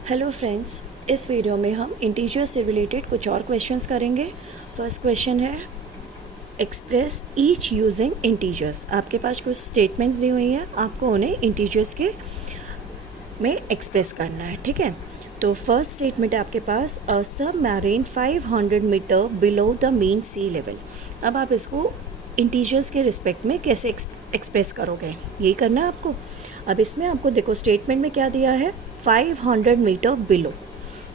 Hello friends, इस video में हम इंटीजर से रिलेटेड कुछ और क्वेश्चंस करेंगे। फर्स्ट क्वेश्चन है एक्सप्रेस ईच यूजिंग इंटीजर्स। आपके पास कुछ स्टेटमेंट्स दी हुई हैं, आपको उन्हें इंटीजर्स के में एक्सप्रेस करना है। ठीक है, तो फर्स्ट स्टेटमेंट है आपके पास a submarine 500 metre below the mean sea level. अब आप इसको इंटीजर्स के रिस्पेक्ट में कैसे एक्सप्रेस करोगे, यही करना है आपको। अब इसमें आपको देखो स्टेटमेंट में क्या दिया है, 500 मीटर बिलो।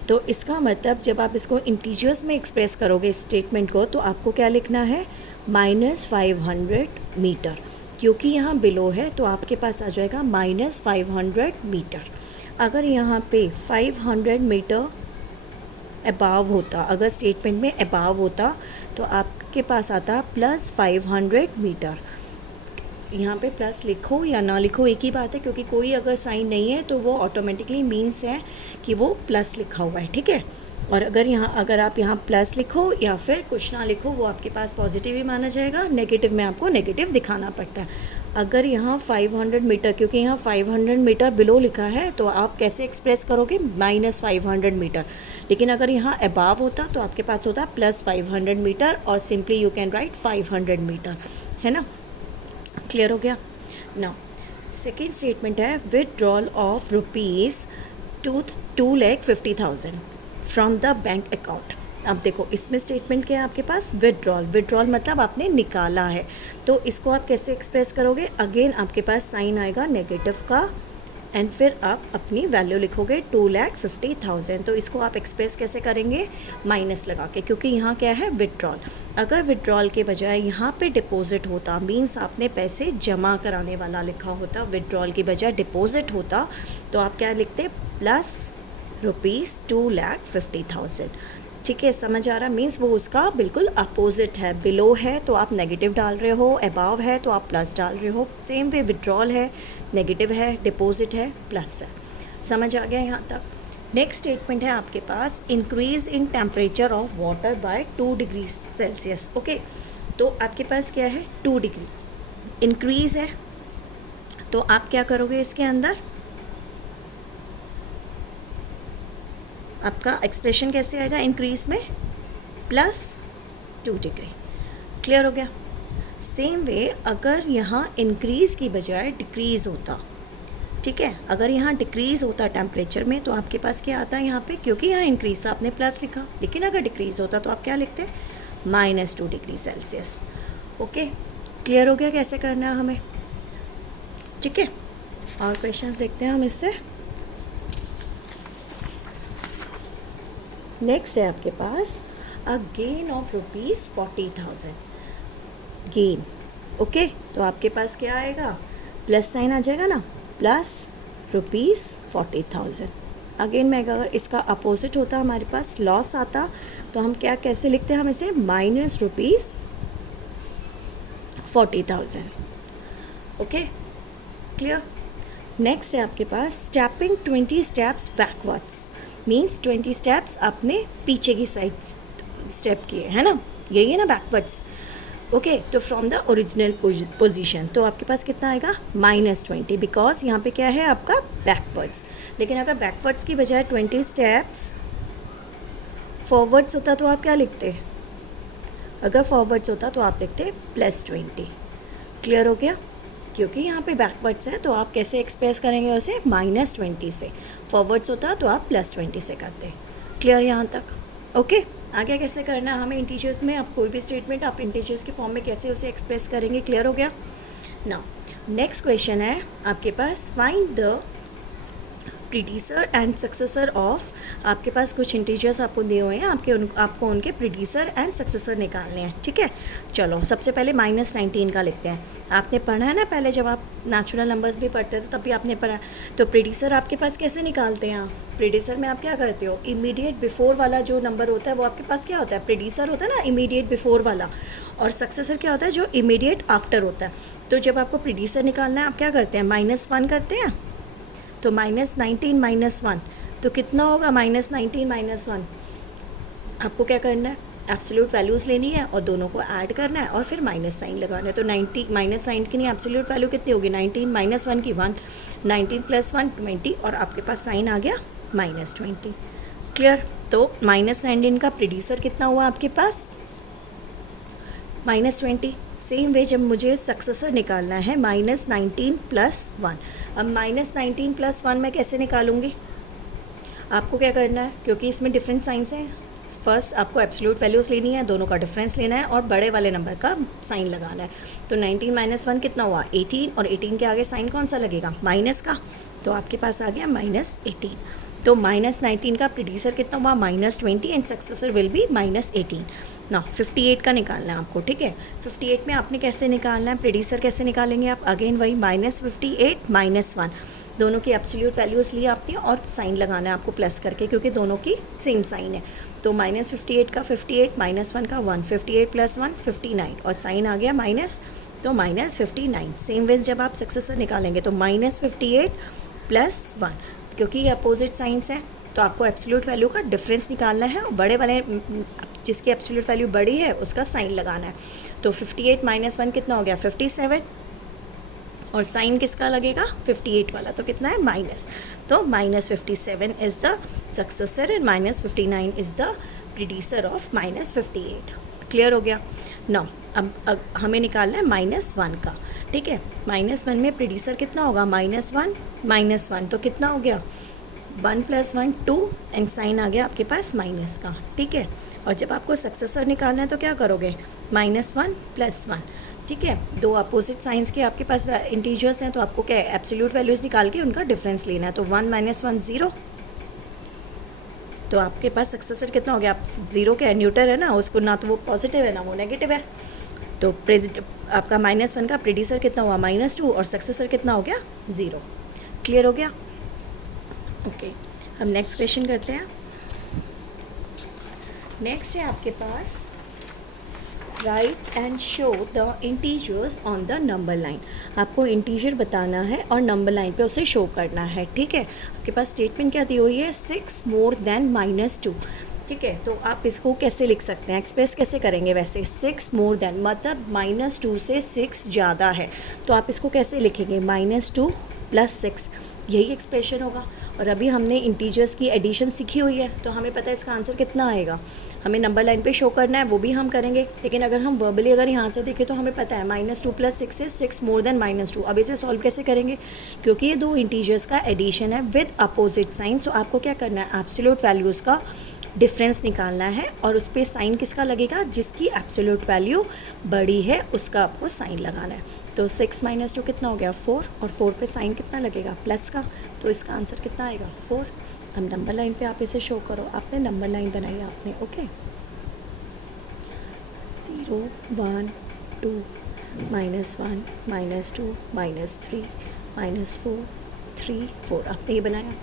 तो इसका मतलब जब आप इसको इंटीजर्स में एक्सप्रेस करोगे इस स्टेटमेंट को, तो आपको क्या लिखना है, -500 मीटर। क्योंकि यहाँ बिलो है तो आपके पास आ जाएगा -500 मीटर। अगर यहाँ पे 500 मीटर अबाव होता, अगर स्टेटमेंट में अबाव होता, तो आपके पास आता +500 मीटर। यहाँ पे प्लस लिखो या ना लिखो एक ही बात है, क्योंकि कोई अगर साइन नहीं है तो वो ऑटोमेटिकली मीन्स है कि वो प्लस लिखा हुआ है। ठीक है, और अगर आप यहाँ प्लस लिखो या फिर कुछ ना लिखो, वो आपके पास पॉजिटिव ही माना जाएगा। नेगेटिव में आपको नेगेटिव दिखाना पड़ता है। अगर यहाँ 500 मीटर, क्योंकि यहाँ 500 मीटर बिलो लिखा है, तो आप कैसे एक्सप्रेस करोगे, -500 मीटर। लेकिन अगर यहाँ अबाव होता तो आपके पास होता +500 मीटर, और simply you can write 500 metre, है ना। क्लियर हो गया। नाउ सेकेंड स्टेटमेंट है withdrawal of rupees 2,50,000 from the bank account. अब देखो इसमें स्टेटमेंट क्या है आपके पास, विदड्रॉल मतलब आपने निकाला है। तो इसको आप कैसे एक्सप्रेस करोगे, अगेन आपके पास साइन आएगा नेगेटिव का, एंड फिर आप अपनी वैल्यू लिखोगे 2,50,000। तो इसको आप एक्सप्रेस कैसे करेंगे, माइनस लगा के, क्योंकि यहाँ क्या है विदड्रॉल। अगर विदड्रॉल के बजाय यहाँ पे डिपॉजिट होता, मींस आपने पैसे जमा कराने वाला लिखा होता, विदड्रॉल की बजाय डिपॉजिट होता, तो आप क्या लिखते, +2,50,000। ठीक है, समझ आ रहा, मीन्स वो उसका बिल्कुल अपोजिट है। बिलो है तो आप नेगेटिव डाल रहे हो, अबाव है तो आप प्लस डाल रहे हो। सेम वे विड्रॉल है नेगेटिव है, डिपॉजिट है प्लस है। समझ आ गया यहाँ तक। नेक्स्ट स्टेटमेंट है आपके पास increase in temperature of water by 2 degree Celsius. Okay, तो आपके पास क्या है, 2 डिग्री इंक्रीज है, तो आप क्या करोगे इसके अंदर, आपका एक्सप्रेशन कैसे आएगा, इंक्रीज में +2 डिग्री। क्लियर हो गया। सेम वे अगर यहाँ इंक्रीज़ की बजाय डिक्रीज़ होता, ठीक है, अगर यहाँ डिक्रीज़ होता टेम्परेचर में, तो आपके पास क्या आता है यहाँ पे, क्योंकि यहाँ इंक्रीज़ था आपने प्लस लिखा, लेकिन अगर डिक्रीज़ होता तो आप क्या लिखते, -2 डिग्री सेल्सियस। ओके, क्लियर हो गया कैसे करना है हमें। ठीक है, और क्वेश्चंस देखते हैं हम इससे। नेक्स्ट है आपके पास a gain of ₹40,000 gain. Okay, तो आपके पास क्या आएगा, प्लस साइन आ जाएगा ना, +40,000। अगेन मैं अगर इसका अपोजिट होता, हमारे पास लॉस आता, तो हम क्या कैसे लिखते हैं, हम इसे -40,000। Okay, clear. नेक्स्ट है आपके पास stepping 20 steps backwards, means 20 steps आपने पीछे की साइड स्टेप किए, है ना, यही है ना बैकवर्ड्स। ओके, तो फ्रॉम द ओरिजिनल पोजीशन, तो आपके पास कितना आएगा, -20, बिकॉज यहाँ पे क्या है आपका बैकवर्ड्स। लेकिन अगर बैकवर्ड्स की बजाय 20 स्टेप्स फॉरवर्ड्स होता तो आप क्या लिखते, अगर फॉरवर्ड्स होता तो आप लिखते +20। क्लियर हो गया, क्योंकि यहाँ पे बैकवर्ड्स है तो आप कैसे एक्सप्रेस करेंगे उसे, -20 से। फॉरवर्ड्स होता तो आप +20 से करते। क्लियर यहाँ तक। ओके, आगे कैसे करना है हमें इंटीजर्स में, आप कोई भी स्टेटमेंट आप इंटीजर्स के फॉर्म में कैसे उसे एक्सप्रेस करेंगे। क्लियर हो गया। नाउ नेक्स्ट क्वेश्चन है आपके पास find the predecessor and successor of. आपके पास कुछ इंटीजर्स आपको दिए हुए हैं, आपको उनके प्रीडिसर एंड सक्सेसर निकालने हैं। ठीक है, चलो सबसे पहले -19 का लिखते हैं। आपने पढ़ा है ना पहले, जब आप नेचुरल नंबर्स भी पढ़ते थे तब भी आपने पढ़ा। तो प्रीडिसर आपके पास कैसे निकालते हैं, आप प्रीडिसर में आप क्या करते हो, इमीडिएट बिफोर वाला जो नंबर होता है वो आपके पास क्या होता है, प्रीडिसर होता है ना, इमीडिएट बिफोर वाला। और सक्सेसर क्या होता है, जो इमीडिएट आफ्टर होता है। तो जब आपको प्रीडिसर निकालना है आप क्या करते हैं, -1 करते हैं। तो -19 -1, तो कितना होगा, -19 -1। आपको क्या करना है, एब्सोल्यूट वैल्यूज़ लेनी है और दोनों को ऐड करना है और फिर माइनस साइन लगाना है। तो 90 माइनस साइन की नहीं, एब्सोल्यूट वैल्यू कितनी होगी, 19 -1 की 1, 19 + 1 20, और आपके पास साइन आ गया -20। क्लियर? तो -19 का प्रीडिसर कितना हुआ आपके पास? -20। सेम वे जब मुझे सक्सेसर निकालना है -19 + 1। अब -19 + 1 मैं कैसे निकालूंगी? आपको क्या करना है, क्योंकि इसमें डिफरेंट साइंस हैं, फर्स्ट आपको एब्सोल्यूट वैल्यूज़ लेनी है, दोनों का डिफरेंस लेना है और बड़े वाले नंबर का साइन लगाना है। तो 19 - 1 कितना हुआ? 18, और 18 के आगे साइन कौन सा लगेगा? माइनस का। तो आपके पास आ गया -18। तो -19 का प्रीडिसर कितना हुआ? -20 एंड सक्सेसर विल बी -18। ना 58 का निकालना है आपको, ठीक है? 58 में आपने कैसे निकालना है, प्रीडिसर कैसे निकालेंगे आप? अगेन वही -58 - 1, दोनों की एब्सोल्यूट वैल्यूज़ ली आपने और साइन लगाना है आपको प्लस करके, क्योंकि दोनों की सेम साइन है। तो -58 का 58, -1 का 1, 58 + 1 59, और साइन आ गया माइनस, तो -59। सेम वेज जब आप सक्सेसर निकालेंगे तो -58 + 1, क्योंकि ये अपोजिट साइंस हैं, तो आपको एब्सोल्यूट वैल्यू का डिफरेंस निकालना है और बड़े वाले जिसकी एब्सोल्यूट वैल्यू बड़ी है उसका साइन लगाना है। तो 58 - 1 कितना हो गया? 57, और साइन किसका लगेगा? 58 वाला, तो कितना है? माइनस। तो -57 is the successor and -59 is the predecessor of -58। Clear हो गया? नाउ अब हमें निकालना है -1 का, ठीक है? -1 में प्रीडिसर कितना होगा? -1 -1, तो कितना हो गया? 1 + 1 2, एंड साइन आ गया आपके पास माइनस का, ठीक है? और जब आपको सक्सेसर निकालना है तो क्या करोगे? -1 + 1, ठीक है? दो अपोजिट साइंस के आपके पास इंटीजर्स हैं, तो आपको क्या है? एब्सोल्यूट वैल्यूज़ निकाल के उनका डिफरेंस लेना है। तो 1 - 1 0, तो आपके पास सक्सेसर कितना हो गया? आप 0 के न्यूटर है ना, उसको ना तो वो पॉजिटिव है ना वो नेगेटिव है, तो आपका -1 का प्रीडिसर कितना हुआ? -2, और सक्सेसर कितना हो गया? 0। क्लियर हो गया? ओके, हम नेक्स्ट क्वेश्चन करते हैं। नेक्स्ट है आपके पास write and show the integers on the number line. आपको इंटीजर बताना है और नंबर लाइन पे उसे शो करना है, ठीक है? आपके पास स्टेटमेंट क्या दी हुई है? 6 मोर देन -2, ठीक है? तो आप इसको कैसे लिख सकते हैं, एक्सप्रेस कैसे करेंगे? वैसे 6 मोर देन मतलब -2 से 6 ज़्यादा है, तो आप इसको कैसे लिखेंगे? -2 + 6, यही एक्सप्रेशन होगा। और अभी हमने इंटीजर्स की एडिशन सीखी हुई है, तो हमें पता है इसका आंसर कितना आएगा। हमें नंबर लाइन पे शो करना है, वो भी हम करेंगे, लेकिन अगर हम वर्बली अगर यहाँ से देखें तो हमें पता है -2 + 6 से 6 मोर देन -2। अब इसे सॉल्व कैसे करेंगे? क्योंकि ये दो इंटीजर्स का एडिशन है विद अपोजिट साइन, सो आपको क्या करना है? एब्सोल्यूट वैल्यूज़ का डिफरेंस निकालना है, और उस पर साइन किसका लगेगा? जिसकी एब्सोल्यूट वैल्यू बड़ी है उसका आपको साइन लगाना है। तो 6 - 2 कितना हो गया? 4, और 4 पे साइन कितना लगेगा? प्लस का, तो इसका आंसर कितना आएगा? 4। अब नंबर लाइन पे आप इसे शो करो, आपने नंबर लाइन बनाई आपने, ओके? 0 1 2 -1 -2 -3 -4 3 4, आपने ये बनाया।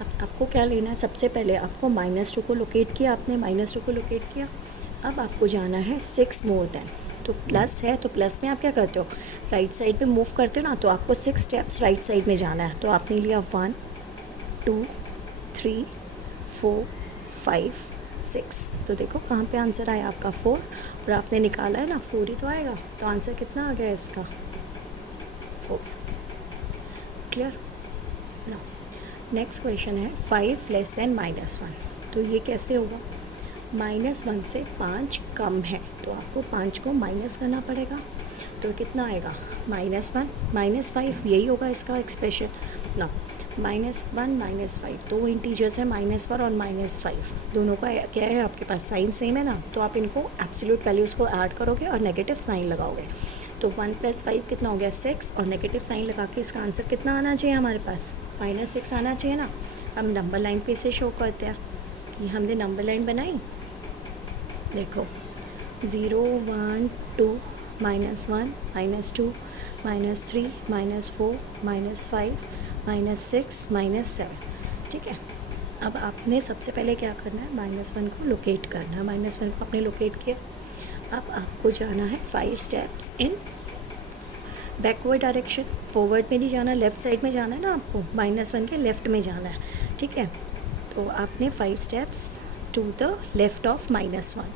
अब आपको क्या लेना है? सबसे पहले आपको -2 को लोकेट किया आपने, -2 को लोकेट किया। अब आपको जाना है 6 मोर देन, तो प्लस है तो प्लस में आप क्या करते हो? राइट साइड पे मूव करते हो ना, तो आपको 6 स्टेप्स राइट साइड में जाना है। तो आपने लिया 1 2 3 4 5 6, तो देखो कहाँ पे आंसर आया आपका? 4, और आपने निकाला है ना 4 ही तो आएगा, तो आंसर कितना आ गया इसका? 4। क्लियर ना? नेक्स्ट क्वेश्चन है 5 लेस देन -1, तो ये कैसे होगा? -1 से 5 कम है, तो आपको 5 को माइनस करना पड़ेगा, तो कितना आएगा? -1 -5, यही होगा इसका एक्सप्रेशन ना। -1 -5, दो इंटीजर्स है -1 और -5, दोनों का क्या है आपके पास? साइन सेम है ना, तो आप इनको एब्सोल्यूट वैल्यूज़ को ऐड करोगे और नेगेटिव साइन लगाओगे। तो 1 + 5 कितना हो गया? 6, और नेगेटिव साइन लगा के इसका आंसर कितना आना चाहिए हमारे पास? -6 आना चाहिए ना। हम नंबर लाइन पे इसे शो करते हैं, ये हमने नंबर लाइन बनाई, देखो 0 1 2 -1 -2 -3 -4 -5 -6 -7, ठीक है? अब आपने सबसे पहले क्या करना है? -1 को लोकेट करना है। -1 को आपने लोकेट किया, अब आपको जाना है 5 steps in backward direction, forward में नहीं जाना, लेफ़्ट साइड में जाना है ना आपको, -1 के लेफ़्ट में जाना है, ठीक है? तो आपने 5 steps to the left of -1,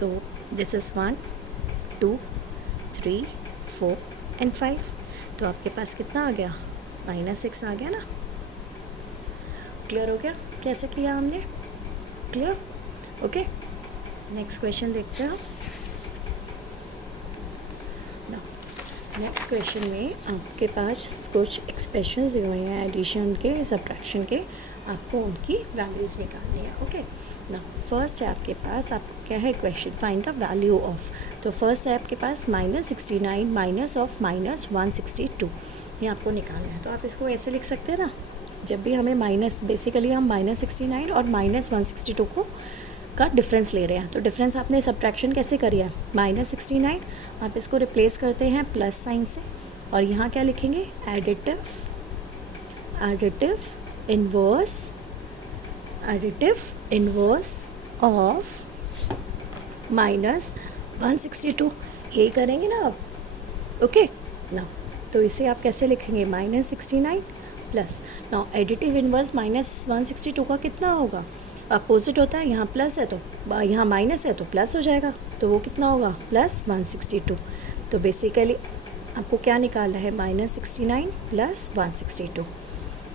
तो दिस इज़ 1 2 3 4 एंड 5, तो आपके पास कितना आ गया? -6 आ गया ना। क्लियर हो गया कैसे किया हमने? क्लियर? ओके, नेक्स्ट क्वेश्चन देखते हैं। नेक्स्ट क्वेश्चन में आपके पास कुछ एक्सप्रेशंस दिए हुए हैं एडिशन के, सब्ट्रैक्शन के, आपको उनकी वैल्यूज़ निकालनी है। ओके ना, फर्स्ट है आपके पास, आप क्या है question, find the value of. तो फर्स्ट है आपके पास -69 माइनस ऑफ -162, ये आपको निकालना है। तो आप इसको ऐसे लिख सकते हैं ना, जब भी हमें माइनस, बेसिकली हम -69 और -162 को का डिफरेंस ले रहे हैं, तो डिफरेंस आपने सब्ट्रैक्शन कैसे करी है, -69 आप इसको रिप्लेस करते हैं प्लस साइन से, और यहाँ क्या लिखेंगे, एडिटिव इन्वर्स ऑफ -162, यही करेंगे ना आप। ओके ना, तो इसे आप कैसे लिखेंगे, -69 प्लस, ना एडिटिव इन्वर्स -162 का कितना होगा, अपोजिट होता है, यहाँ प्लस है तो यहाँ माइनस है तो प्लस हो जाएगा, तो वो कितना होगा, +162। तो बेसिकली आपको क्या निकालना है, -69 + 162।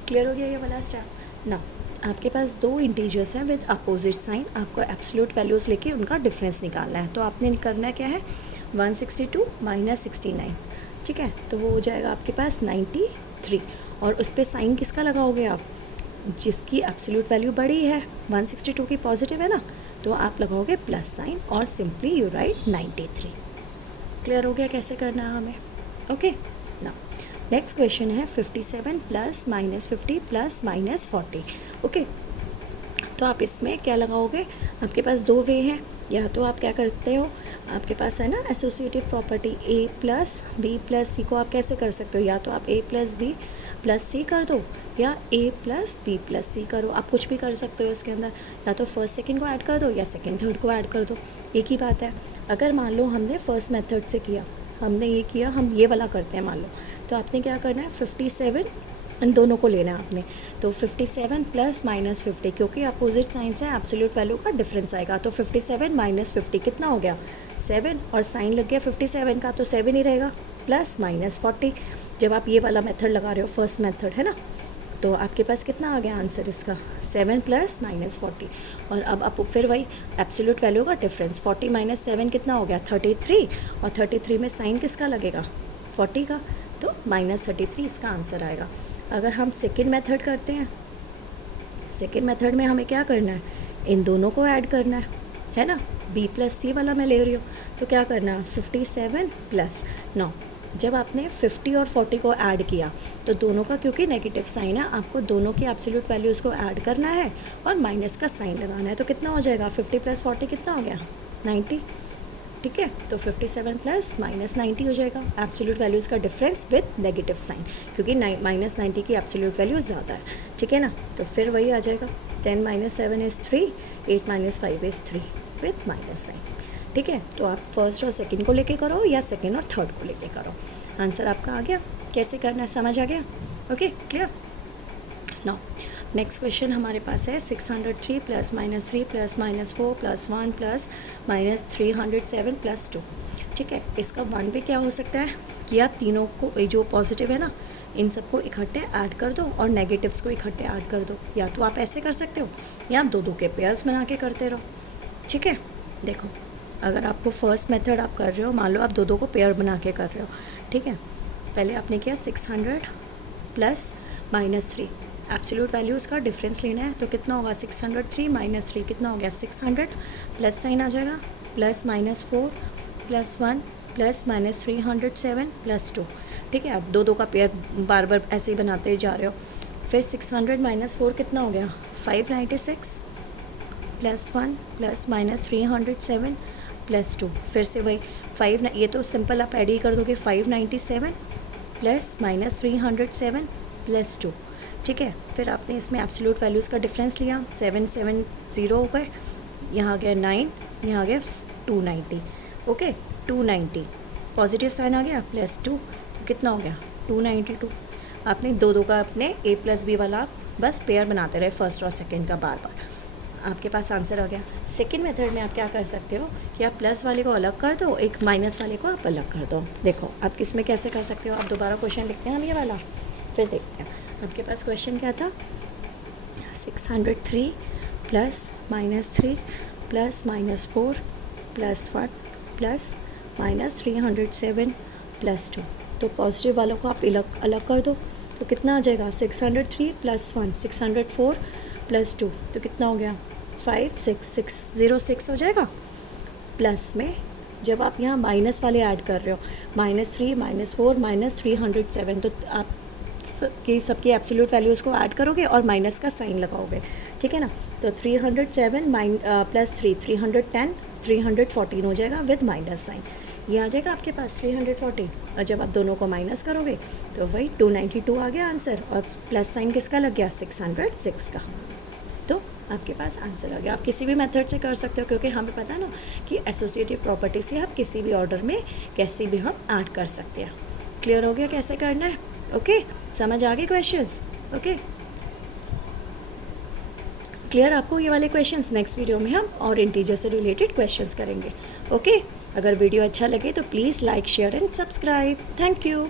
क्लियर हो गया ये वाला स्टेप ना। आपके पास दो इंटीजर्स हैं विद अपोजिट साइन, आपको एब्सोल्यूट वैल्यूज़ लेके उनका डिफरेंस निकालना है। तो आपने करना क्या है, 162 - 69, ठीक है, तो वो हो जाएगा आपके पास 93, और उस पर साइन किसका लगाओगे आप, जिसकी एब्सोल्यूट वैल्यू बड़ी है, 162 की पॉजिटिव है ना, तो आप लगाओगे प्लस साइन और सिंपली यू राइट 93। क्लियर हो गया कैसे करना है हमें? ओके ना, नेक्स्ट क्वेश्चन है 57 + -50 + -40। ओके, तो आप इसमें क्या लगाओगे, आपके पास दो वे हैं, या तो आप क्या करते हो, आपके पास है ना associative property, A + B + C को आप कैसे कर सकते हो, या तो आप A + B + C कर दो, या A + B + C करो, आप कुछ भी कर सकते हो इसके अंदर, या तो फर्स्ट सेकंड को ऐड कर दो या सेकंड थर्ड को ऐड कर दो, एक ही बात है। अगर मान लो हमने फर्स्ट मेथड से किया, हमने ये किया, हम ये वाला करते हैं मान लो, तो आपने क्या करना है, 57 इन दोनों को लेना है आपने, तो 57 + -50, क्योंकि अपोजिट साइन से एब्सोल्यूट वैल्यू का डिफरेंस आएगा, तो 57 - 50 कितना हो गया, 7, और साइन लग गया 57 का तो 7 ही रहेगा, प्लस -40। जब आप ये वाला मेथड लगा रहे हो, फर्स्ट मेथड है ना, तो आपके पास कितना आ गया आंसर इसका, 7 + -40, और अब आप फिर वही एब्सोल्यूट वैल्यू का डिफरेंस, 40 - 7 कितना हो गया, 33, और 33 में साइन किसका लगेगा, 40 का, तो -33 इसका आंसर आएगा। अगर हम सेकेंड मेथड करते हैं, सेकेंड मेथड में हमें क्या करना है, इन दोनों को ऐड करना है ना, B + C वाला मैं ले रही हूँ, तो क्या करना है, 57 + 9, जब आपने 50 और 40 को ऐड किया, तो दोनों का क्योंकि नेगेटिव साइन है, आपको दोनों की एब्सोल्यूट वैल्यूज़ को ऐड करना है और माइनस का साइन लगाना है, तो कितना हो जाएगा, 50 + 40 कितना हो गया, 90, ठीक है, तो 57 + -90 हो जाएगा, एब्सोल्यूट वैल्यूज़ का डिफरेंस विद नेगेटिव साइन, क्योंकि -90 की एब्सोल्यूट वैल्यू ज़्यादा है, ठीक है ना, तो फिर वही आ जाएगा, 10 - 7 = 3, 8 - 5 = 3 विद माइनस साइन, ठीक है। तो आप फर्स्ट और सेकंड को लेके करो या सेकंड और थर्ड को लेके करो, आंसर आपका आ गया, कैसे करना है समझ आ गया, okay clear. Now next question हमारे पास है 603 + -3 + -4 + 1 + -307 + 2, ठीक है। इसका 1 पे क्या हो सकता है कि आप तीनों को, जो पॉजिटिव है ना, इन सबको इकट्ठे ऐड कर दो और नेगेटिव्स को इकट्ठे ऐड कर दो, या तो आप ऐसे कर सकते हो या दो दो के पेयर्स बना के करते रहो, ठीक है। देखो, अगर आपको फर्स्ट मेथड आप कर रहे हो, मान लो आप दो दो को पेयर बना के कर रहे हो, ठीक है, पहले आपने किया 600 + -3, एब्सोल्यूट वैल्यूज़ का डिफरेंस लेना है, तो कितना होगा, 603 - 3 कितना हो गया, 600, प्लस साइन आ जाएगा, प्लस -4 + 1 + -307 + 2, ठीक है। आप दो दो का पेयर बार बार ऐसे ही बनाते जा रहे हो, फिर 600 - 4 कितना हो गया, 596 + 1 + -307 + 2, फिर से वही 5, ये तो सिंपल आप ऐड ही कर दोगे, 597 + -307 + 2, ठीक है। फिर आपने इसमें एब्सोल्यूट वैल्यूज़ का डिफरेंस लिया, 770 हो गए, यहाँ आ गया 9, यहाँ आ गया 290, ओके 290, पॉजिटिव साइन आ गया, +2, तो कितना हो गया, 292। आपने दो दो का अपने A + B वाला बस पेयर बनाते रहे फर्स्ट और सेकेंड का बार बार, आपके पास आंसर आ गया। सेकेंड मेथड में आप क्या कर सकते हो कि आप प्लस वाले को अलग कर दो, एक माइनस वाले को आप अलग कर दो। देखो आप किस में कैसे कर सकते हो, आप दोबारा क्वेश्चन लिखते हैं हम ये वाला, फिर देखते हैं। आपके पास क्वेश्चन क्या था, 603 plus -3 plus -4 plus 1 plus -307 plus 2। तो पॉजिटिव वालों को आप अलग कर दो, तो कितना आ जाएगा 603 प्लस 1 604 प्लस 2, तो कितना हो गया 56606 हो जाएगा। प्लस में जब आप यहाँ माइनस वाले ऐड कर रहे हो, -3 -4 -307, तो आप सबकी एब्सोल्यूट वैल्यूज़ को ऐड करोगे और माइनस का साइन लगाओगे, ठीक है ना। तो 307 प्लस 3 310 314 हो जाएगा विद माइनस साइन। ये आ जाएगा आपके पास 314, और जब आप दोनों को माइनस करोगे तो वही 292 आ गया आंसर, और प्लस साइन किसका लग गया 606 का। तो आपके पास आंसर आ गया। आप किसी भी मेथड से कर सकते हो, क्योंकि हमें पता है ना कि एसोसिएटिव प्रॉपर्टी से आप किसी भी ऑर्डर में कैसे भी हम ऐड कर सकते हैं। क्लियर हो गया कैसे करना है? ओके, समझ आ गए क्वेश्चंस? ओके, क्लियर आपको ये वाले क्वेश्चंस? नेक्स्ट वीडियो में हम और इंटीजर से रिलेटेड क्वेश्चंस करेंगे। ओके, अगर वीडियो अच्छा लगे तो please like share and subscribe. Thank you.